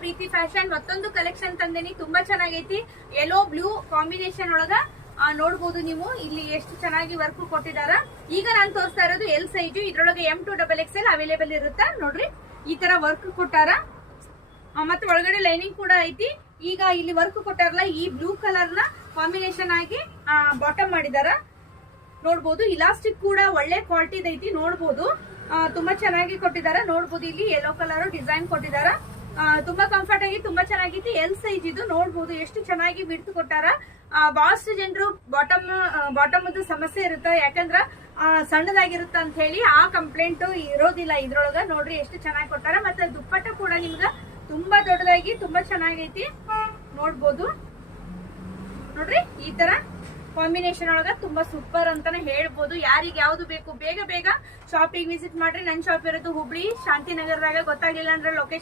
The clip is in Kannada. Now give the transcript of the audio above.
ಪ್ರೀತಿ ಫ್ಯಾಷನ್ ಮತ್ತೊಂದು ಕಲೆಕ್ಷನ್ ತಂದೇನಿ. ತುಂಬಾ ಚೆನ್ನಾಗೈತಿ. ಯೆಲ್ಲೋ ಬ್ಲೂ ಕಾಂಬಿನೇಷನ್ ಒಳಗ ನೋಡಬಹುದು ನೀವು. ಇಲ್ಲಿ ಎಷ್ಟು ಚೆನ್ನಾಗಿ ವರ್ಕ್ ಕೊಟ್ಟಿದಾರ. ಈಗ ನಾನು ತೋರಿಸ್ತಾ ಇರೋದು ಎಲ್ ಸೈಜ್. ಇದ್ರೊಳಗೆ M2XXL ಅವೈಲೇಬಲ್ ಇರುತ್ತಾ ನೋಡ್ರಿ. ಈ ತರ ವರ್ಕ್ ಕೊಟ್ಟಾರ. ಮತ್ತೆ ಒಳಗಡೆ ಲೈನಿಂಗ್ ಕೂಡ ಐತಿ. ಈಗ ಇಲ್ಲಿ ವರ್ಕ್ ಕೊಟ್ಟಾರಲ್ಲ, ಈ ಬ್ಲೂ ಕಲರ್ ನ ಕಾಂಬಿನೇಷನ್ ಆಗಿ ಬಾಟಮ್ ಮಾಡಿದಾರ ನೋಡ್ಬೋದು. ಇಲಾಸ್ಟಿಕ್ ಕೂಡ ಒಳ್ಳೆ ಕ್ವಾಲಿಟಿ ಐತಿ ನೋಡ್ಬೋದು. ತುಂಬಾ ಚೆನ್ನಾಗಿ ಕೊಟ್ಟಿದಾರ ನೋಡ್ಬೋದು. ಇಲ್ಲಿ ಯೆಲ್ಲೋ ಕಲರ್ ಡಿಸೈನ್ ಕೊಟ್ಟಿದಾರ. ತುಂಬಾ ಕಂಫರ್ಟ್ ಆಗಿ ತುಂಬಾ ಚೆನ್ನಾಗೈತಿ. ಎಲ್ ಸೈಜ್ ಇದು ನೋಡ್ಬೋದು. ಎಷ್ಟು ಚೆನ್ನಾಗಿ ಬಿಡ್ತು ಕೊಟ್ಟಾರ. ಬಹಳಷ್ಟು ಜನರು ಬಾಟಮ್ ಸಮಸ್ಯೆ ಇರುತ್ತೆ, ಯಾಕಂದ್ರ ಸಣ್ಣದಾಗಿರುತ್ತ ಅಂತ ಹೇಳಿ ಆ ಕಂಪ್ಲೇಂಟ್ ಇರೋದಿಲ್ಲ ಇದ್ರೊಳಗ. ನೋಡ್ರಿ ಎಷ್ಟು ಚೆನ್ನಾಗಿ ಕೊಟ್ಟಾರ. ಮತ್ತೆ ದುಪ್ಪಟ್ಟ ಕೂಡ ನಿಮ್ಗ ತುಂಬಾ ದೊಡ್ಡದಾಗಿ ತುಂಬಾ ಚೆನ್ನಾಗೈತಿ ನೋಡ್ಬೋದು. ನೋಡ್ರಿ ಈ ತರ ಕಾಂಬಿನೇಷನ್ ಒಳಗ ತುಂಬಾ ಸೂಪರ್ ಅಂತಾನೆ ಹೇಳ್ಬೋದು. ಯಾರಿಗೆ ಯಾವ್ದು ಬೇಕು ಬೇಗ ಬೇಗ ಶಾಪಿಂಗ್ ವಿಸಿಟ್ ಮಾಡ್ರಿ. ನನ್ ಶಾಪ್ ಇರೋದು ಹುಬ್ಳಿ ಶಾಂತಿನಗರದಾಗ. ಗೊತ್ತಾಗ್ಲಿಲ್ಲ ಅಂದ್ರೆ ಲೊಕೇಶನ್